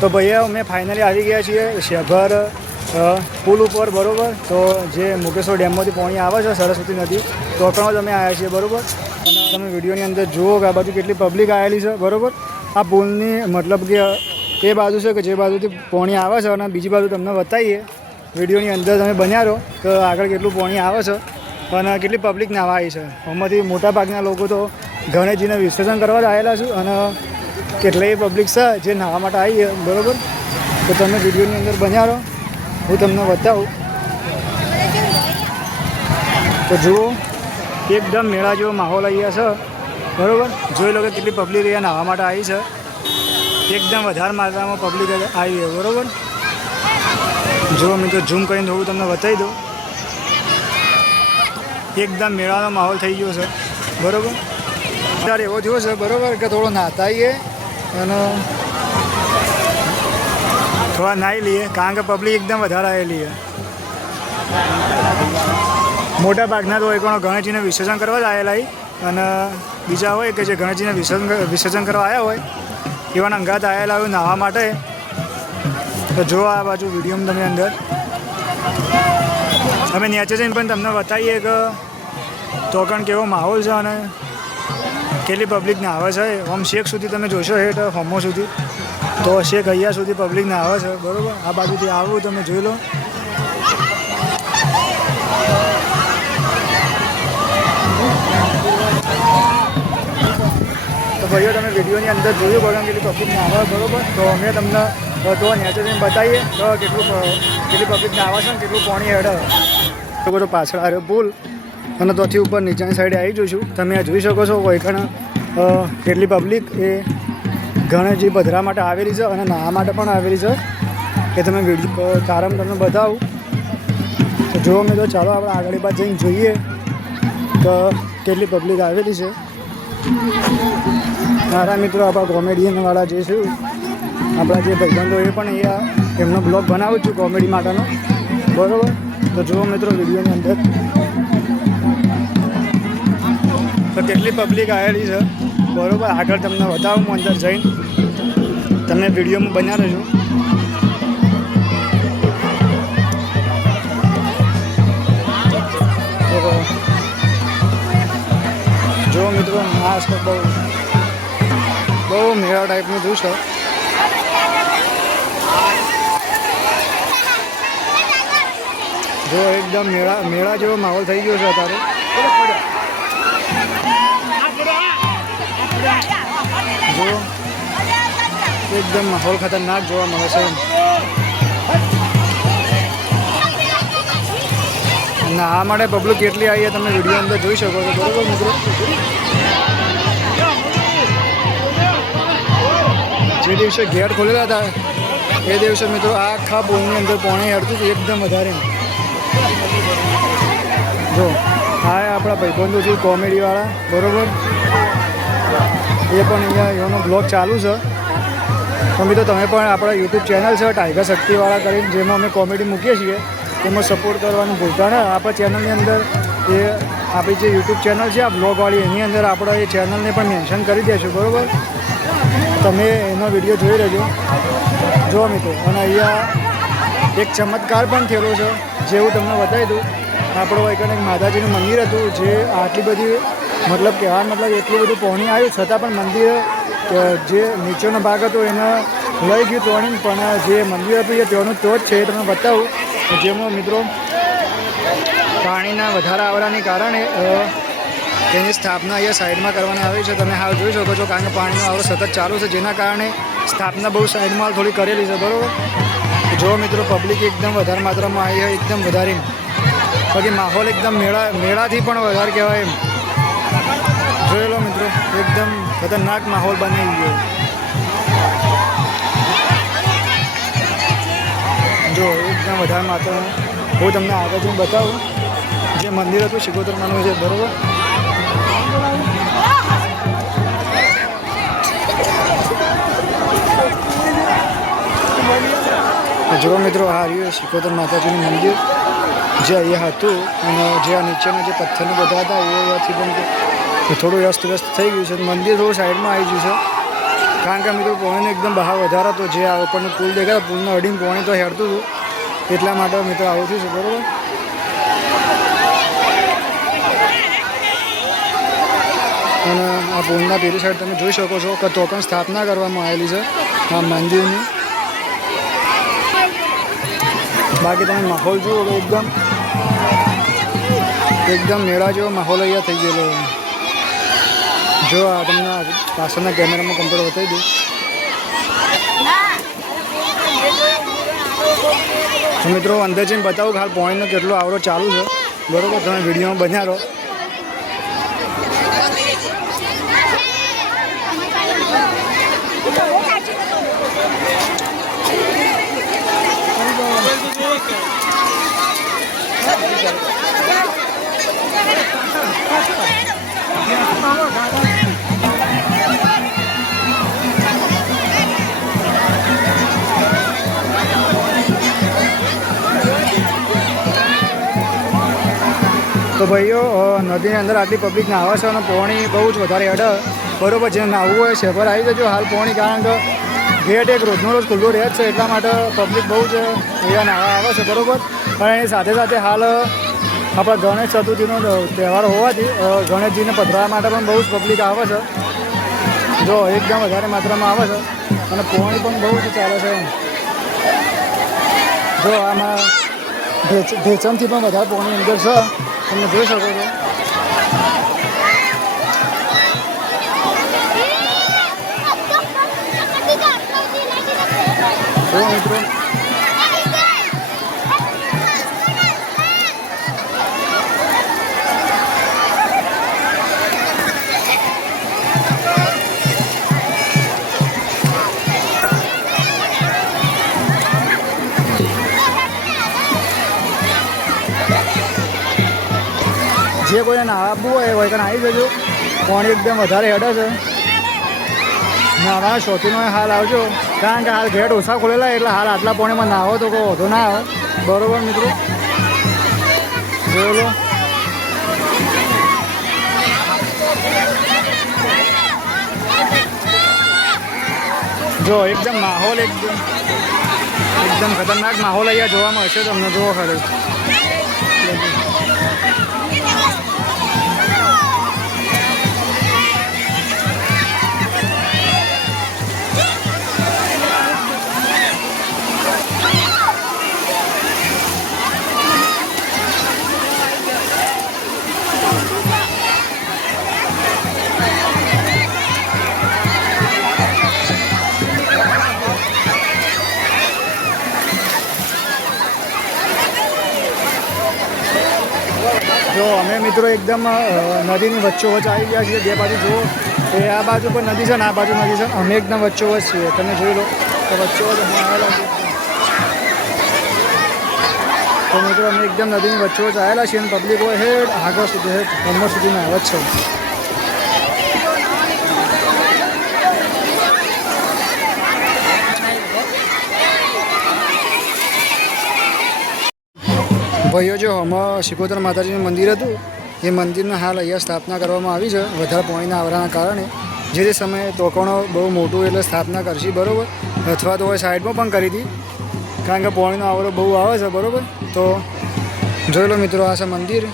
તો ભૈયા અમે ફાઇનલી આવી ગયા છીએ શેભર પુલ ઉપર, બરોબર? તો જે મુકેશ્વર ડેમમાંથી પાણી આવે છે સરસ્વતી નદી, તો પણ અમે આવ્યા છીએ, બરોબર? અને તમે વિડીયોની અંદર જુઓ કે આ બાજુ કેટલી પબ્લિક આવેલી છે, બરોબર? આ પુલની મતલબ કે એ બાજુ છે કે જે બાજુથી પાણી આવે છે અને બીજી બાજુ તમને બતાવીએ. વિડીયોની અંદર તમે બન્યા રહો કે આગળ કેટલું પાણી આવે છે અને કેટલી પબ્લિક નાવા આવી છે. આમાંથી મોટાભાગના લોકો તો ગણેશજીને વિસર્જન કરવા જ આવેલા છું અને કેટલાય પબ્લિક છે જે નાહવા માટે આવી બરોબર? તો તમે વિડીયોની અંદર બન્યા રહો. હું તમને બતાવું. તો જુઓ, એકદમ મેળા જેવો માહોલ અહીંયા છે. બરોબર? જોઈ લો કે કેટલી પબ્લિક અહીંયા નાવા માટે આવી છે. એકદમ વધારે માત્રામાં પબ્લિક આવી છે બરોબર? જુઓ મિત્રો ઝૂમ કરીને થોડું તમને બતાવી દઉં. એકદમ મેળાનો માહોલ થઈ ગયો છે. બરોબર? અત્યારે એવો થયો છે, બરોબર, કે થોડો નાહતા આવીએ અને થોડા નાહી લઈએ, કારણ કે પબ્લિક એકદમ વધારે આવેલી છે. મોટા ભાગના તો હોય પણ ગણેશજીને વિસર્જન કરવા જ આવેલા અને બીજા હોય કે જે ગણેશજીને વિસર્જન વિસર્જન કરવા આવ્યા હોય, એવાના અંગાત આવેલા હોય નાહવા માટે. તો જો આ બાજુ વિડીયોમાં તમે અંદર. અમે નીચે જઈને પણ તમને બતાવીએ કે તોકણ કેવો માહોલ છે અને કેટલી પબ્લિકને આવે છે. હોમ શેખ સુધી તમે જોશો હેઠ હોમો સુધી. તો શેખ અહીંયા સુધી પબ્લિકને આવે છે, બરાબર? આ બાજુથી આવું, તમે જોઈ લો. તો ભાઈઓ, તમે વિડીયોની અંદર જોયું બરાબર કેટલી પબ્લિકને આવે, બરાબર? તો અમે તમને તો નીચે જઈને બતાવીએ તો કેટલું કેટલી પબ્લિકને આવે છે ને કેટલું પાણી હેડે તો બધો પાછળ આવ્યો પુલ અને તોથી ઉપર નીચેની સાઈડે આવી જઈશું તમે આ જોઈ શકો છો વૈકણ કેટલી પબ્લિક એ ગણેશજી પધરા માટે આવેલી છે અને નાહવા માટે પણ આવેલી છે. એ તમે વીડિયો કારણ તમને બતાવું. તો જુઓ મેં તો ચાલો આપણે આગળ બાદ જઈને જોઈએ તો કેટલી પબ્લિક આવેલી છે. મારા મિત્રો આપણા કોમેડિયનવાળા જે છે, આપણા જે ભાઈબંધો એ પણ એ એમનો બ્લોગ બનાવું છું કોમેડી માટેનો. બરાબર? તો જુઓ મિત્રો વિડીયોની અંદર તો કેટલી પબ્લિક આવેલી છે? બરાબર, આગળ તમને બતાવું, હું અંદર જઈને તમે વિડીયોમાં બન્યા રહેજો જો મિત્રો માસ્ક બહુ બહુ મેળા ટાઈપનું જોયું છે. જો એકદમ મેળા મેળા જેવો માહોલ થઈ ગયો છે અત્યારે. જો, એકદમ માહોલ ખતરનાક જોવા મળે છે. ના આ માટે પબ્લિક કેટલી આવી તમે વીડિયો અંદર જોઈ શકો છો. બરોબર મિત્રો? જે દિવસે ગેટ ખોલેલા હતા, એ દિવસે મિત્રો આખા બોલની અંદર પોણી અડતું હતું, એકદમ વધારે. જો હા આપણા ભાઈબંધો છે, કોમેડીવાળા. બરોબર? એ પણ અહીંયા એનો બ્લોગ ચાલુ છે. તો તમે પણ આપણા યુટ્યુબ ચેનલ છે ટાઈગર શક્તિવાળા કરીને જેમાં અમે કોમેડી મૂકીએ છીએ, તેમાં સપોર્ટ કરવાનું ભૂલતા ને. આપણા ચેનલની અંદર એ આપણી જે યુટ્યુબ ચેનલ છે, આ બ્લોગવાળી એની અંદર આપણે એ ચેનલને પણ મેન્શન કરી દઈશું બરાબર? તમે એનો વીડિયો જોઈ લેજો. જો મિત્રો, અને અહીંયા એક ચમત્કાર પણ થયેલો છે, જે હું તમને બતાવી દઉં. આપણો એક માતાજીનું મંદિર હતું, જે આટલી બધી મતલબ કહેવાનો મતલબ એટલું બધું પહોણી આવ્યું, છતાં પણ મંદિર જે નીચેનો ભાગ હતો એને લઈ ગયું તોણી પણ જે મંદિર હતું એ તેનું તો જ છે એ તમને બતાવું. જેમાં મિત્રો પાણીના વધારા આવવાને કારણે તેની સ્થાપના અહીંયા સાઈડમાં કરવાની આવી છે. તમે હાલ જોઈ શકો છો કારણ કે પાણીનો આવરો સતત ચાલુ છે, જેના કારણે સ્થાપના બહુ સાઈડમાં થોડી કરેલી છે, બરાબર? જો મિત્રો પબ્લિક એકદમ વધારે માત્રામાં આવી હોય, એકદમ વધારે બાકી માહોલ એકદમ મેળા, મેળાથી પણ વધારે કહેવાય એમ. જોઈ લો મિત્રો, એકદમ ખતરનાક માહોલ બની ગયો. જો, એકદમ વધારે માત્રામાં. હું તમને આગળ જઈને બતાવું, જે મંદિર હતું શિકોતરમાનું છે, બરાબર? જો મિત્રો, આ રહ્યું શિકોતર માતાજીનું મંદિર. જે અહીંયા હતું અને જે આ નીચેના જે પથ્થરના બધા હતા, એ અહીંયાથી પણ થોડું અસ્ત વ્યસ્ત થઈ ગયું છે. મંદિર થોડું સાઈડમાં આવી ગયું છે. કારણ કે મિત્રો પોણીને એકદમ બહાર વધારા તો જે આ પણ પુલ દેખાય પુલનો અડીને પોણી તો હેડતું હતું. એટલા માટે મિત્રો આવું થયું છે, બરાબર? અને આ પુલના પેલી સાઈડ તમે જોઈ શકો છો કે તોકન સ્થાપના કરવામાં આવેલી છે, આ મંદિરની. બાકી તમે માહોલ જુઓ તો એકદમ એકદમ મેળા જેવો માહોલ અહીંયા થઈ ગયેલો જો આ તમને પાછળના કેમેરામાં કમ્પ્યુટર બતાવી દઉં. તો મિત્રો, અંદર જઈને બતાવું હાલ પોઈન્ટનો કેટલો આવડો ચાલુ છે. બરોબર, તમે વિડીયોમાં બન્યા રહો. તો ભાઈઓ નદીની અંદર આટલી પબ્લિક નાહવા છે અને પોણી બહુ જ વધારે અડે, બરોબર જેને નાહવું હોય છે પર આવી જજો હાલ પોણી, કારણ કે ગેટ એક રોજનો રોજ ખુલ્લો રહે છે, એટલા માટે પબ્લિક બહુ જ અહીંયા નાહવા આવે છે, બરોબર? પણ એની સાથે સાથે હાલ, આપણા ગણેશ ચતુર્થીનો તહેવાર હોવાથી ગણેશજીને પધરાવા માટે પણ બહુ જ પબ્લિક આવે છે. જો, એકદમ વધારે માત્રામાં આવે છે, અને પોણી પણ બહુ જ ચાલે છે જો, આમાં ભેચ ભેચમથી પણ વધારે પોણી અંદર છે તમે જોઈ શકો છો મિત્રો જે કોઈને નાહવું હોય હોય કાંઈ આવી જજો. પાણી એકદમ વધારે હેડે છે. નાવાના શોખીનો હાલ આવજો. કારણ કે હાલ ગેટ ઓછા ખોલેલા એટલે હાલ આટલા પાણીમાં નાહો તો કોઈ વધુ ના આવે. બરોબર મિત્રો? બોલો જો, એકદમ માહોલ એકદમ એકદમ ખતરનાક માહોલ અહીંયા જોવા મળશે તમને જોવો ખાલી. જો અમે મિત્રો એકદમ નદીની વચ્ચોવચ આવી ગયા છીએ. બે બાજુ જુઓ. એ આ બાજુ પણ નદી છે ને આ બાજુ નદી છે. અમે એકદમ વચ્ચોવચ છીએ. તમે જોઈ લો. તો વચ્ચોવચ અમે આવેલા તો મિત્રો અમે એકદમ નદીની વચ્ચોવચ આવેલા છીએ અને પબ્લિક હેડ આગળ સુધી, હેડ કમર સુધીમાં આવે જ છે. ભાઈઓ, જો હમણાં શિકોતર માતાજીનું મંદિર હતું, એ મંદિરને હાલ અહીંયા સ્થાપના કરવામાં આવી છે, વધારે પાણીના આવરાના કારણે. જે તે સમયે તોકણો બહુ મોટું એટલે સ્થાપના કરશે, બરાબર? અથવા તો હવે સાઈડમાં પણ કરી હતી, કારણ કે પાણીનો આવરો બહુ આવે છે, બરાબર? તો જોઈ લો મિત્રો, આ છે મંદિર.